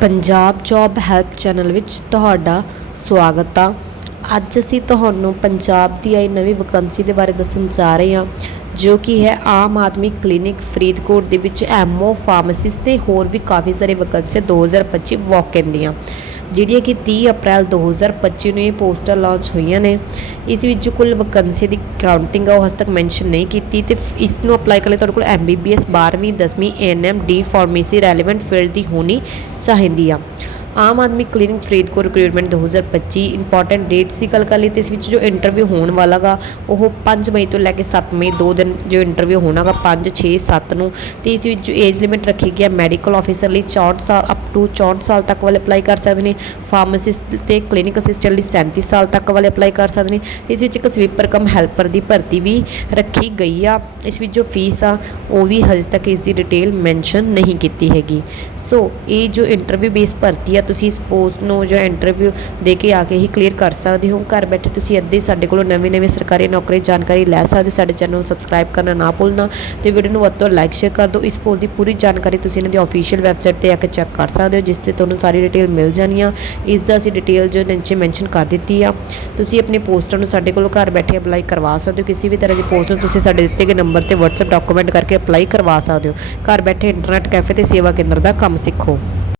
Punjab job help channel ਵਿੱਚ ਤੁਹਾਡਾ ਸਵਾਗਤ ਆ। ਅੱਜ ਅਸੀਂ ਤੁਹਾਨੂੰ ਪੰਜਾਬ ਦੀ ਆਈ ਨਵੀਂ ਵੈਕੰਸੀ ਦੇ ਬਾਰੇ ਦੱਸਣ ਜਾ ਰਹੇ ਹਾਂ, ਜੋ ਕਿ ਹੈ ਆਮ ਆਦਮੀ ਕਲੀਨਿਕ ਫਰੀਦਕੋਟ ਦੇ ਵਿੱਚ ਐਮਓ ਫਾਰਮਾਸਿਸਟ ਤੇ ਹੋਰ ਵੀ ਕਾਫੀ ਸਾਰੇ ਵੈਕੰਸੀ 2025 ਵਾਕ ਇਨ ਦੀਆਂ। ਜਿਹੜੀਆਂ ਕਿ 30 ਅਪ੍ਰੈਲ 2025 ਨੂੰ ਇਹ ਪੋਸਟਰ ਲਾਂਚ ਹੋਈਆਂ ਨੇ। ਇਸ ਵਿੱਚ ਜੋ ਕੁੱਲ ਵੈਕੰਸੀ ਦੀ ਕਾਊਂਟਿੰਗ ਆ, ਉਹ ਹਜੇ ਤੱਕ ਮੈਂਸ਼ਨ ਨਹੀਂ ਕੀਤੀ ਤੇ ਇਸ ਨੂੰ ਅਪਲਾਈ ਕਰਨ ਲਈ ਤੁਹਾਡੇ ਕੋਲ ਐਮਬੀਬੀਐਸ 12ਵੀਂ 10ਵੀਂ NM D pharmacy relevant field ਦੀ ਹੋਣੀ ਚਾਹੀਦੀ ਆ। Aam Aadmi clinic Faridkot recruitment 2025 important dates ਦੀ ਗੱਲ ਕਰ ਲਈ ਤੇ ਇਸ ਵਿੱਚ ਜੋ ਇੰਟਰਵਿਊ ਹੋਣ ਵਾਲਾਗਾ, ਉਹ 5 ਮਈ ਤੋਂ ਲੈ ਕੇ 7 ਮਈ, ਦੋ ਦਿਨ ਜੋ ਇੰਟਰਵਿਊ ਹੋਣਾਗਾ 5 6 7 ਨੂੰ। ਤੇ ਇਸ ਵਿੱਚ ਜੋ ਏਜ ਲਿਮਿਟ ਰੱਖੀ ਗਈ ਗਿਆ ਮੈਡੀਕਲ ਆਫੀਸਰ ਲਈ 64 ਸਾਲ ਅਪ ਟੂ 64 ਸਾਲ ਤੱਕ ਵਾਲੇ ਅਪਲਾਈ ਕਰ ਸਕਦੇ ਨੇ। ਫਾਰਮਾਸਿਸਟ ਤੇ ਕਲੀਨਿਕ ਅਸਿਸਟੈਂਟ ਲਈ 37 ਸਾਲ ਤੱਕ ਵਾਲੇ ਅਪਲਾਈ ਕਰ ਸਕਦੇ ਨੇ। ਇਸ ਵਿੱਚ ਇੱਕ ਸਵੀਪਰ ਕਮ ਹੈਲਪਰ ਦੀ ਭਰਤੀ ਵੀ ਰੱਖੀ ਗਈ ਆ। ਇਸ ਵਿੱਚ ਜੋ ਫੀਸ ਆ, ਉਹ ਵੀ ਹਜੇ ਤੱਕ ਇਸ ਦੀ ਡਿਟੇਲ ਮੈਂਸ਼ਨ ਨਹੀਂ ਕੀਤੀ ਹੈਗੀ। ਸੋ ਇਹ ਜੋ ਇੰਟਰਵਿਊ ਬੇਸ ਭਰਤੀ ਆ ਤੁਸੀਂ ਇਸ ਪੋਸਟ ਨੂੰ ਜੋ ਇੰਟਰਵਿਊ ਦੇ ਕੇ ਆ ਕੇ ਹੀ ਕਲੀਅਰ ਕਰ ਸਕਦੇ ਹੋ। ਘਰ ਬੈਠੇ ਤੁਸੀਂ ਅੱਧੇ ਸਾਡੇ ਕੋਲੋਂ ਨਵੀਂ ਨਵੀਂ ਸਰਕਾਰੀ ਨੌਕਰੀ ਜਾਣਕਾਰੀ ਲੈ ਸਕਦੇ ਹੋ। ਸਾਡੇ ਚੈਨਲ ਨੂੰ ਸਬਸਕ੍ਰਾਈਬ ਕਰਨਾ ਨਾ ਭੁੱਲਣਾ ਤੇ ਵੀਡੀਓ ਨੂੰ ਵੱਧ ਤੋਂ ਲਾਈਕ ਸ਼ੇਅਰ ਕਰ ਦਿਓ। ਇਸ ਪੋਸਟ ਦੀ ਪੂਰੀ ਜਾਣਕਾਰੀ ਤੁਸੀਂ ਇਹਨਾਂ ਦੀ ਅਫੀਸ਼ੀਅਲ ਵੈਬਸਾਈਟ ਤੇ ਆ ਕੇ ਚੈੱਕ ਕਰ ਸਕਦੇ ਹੋ, ਜਿਸ ਤੇ ਤੁਹਾਨੂੰ ਸਾਰੀ ਡਿਟੇਲ ਮਿਲ ਜਾਣੀ ਆ ਇਸ ਦਾ ਅਸੀਂ ਡਿਟੇਲ ਜੋ ਨੀਚੇ ਮੈਂਸ਼ਨ ਕਰ ਦਿੱਤੀ ਆ। ਤੁਸੀਂ ਆਪਣੇ ਪੋਸਟਾਂ ਨੂੰ ਸਾਡੇ ਕੋਲੋਂ ਘਰ ਬੈਠੇ ਅਪਲਾਈ ਕਰਵਾ ਸਕਦੇ ਹੋ। ਕਿਸੇ ਵੀ ਤਰ੍ਹਾਂ ਦੀ ਪੋਸਟ ਨੂੰ ਤੁਸੀਂ ਸਾਡੇ ਦਿੱਤੇ ਗਏ ਨੰਬਰ ਤੇ WhatsApp ਡਾਕੂਮੈਂਟ ਕਰਕੇ ਅਪਲਾਈ ਕਰਵਾ ਸਕਦੇ ਹੋ। ਘਰ ਬੈਠੇ ਇੰਟਰਨੈਟ ਕੈਫੇ ਤੇ ਸੇਵਾ ਕੇਂਦਰ ਦਾ ਕੰਮ ਸਿੱਖੋ।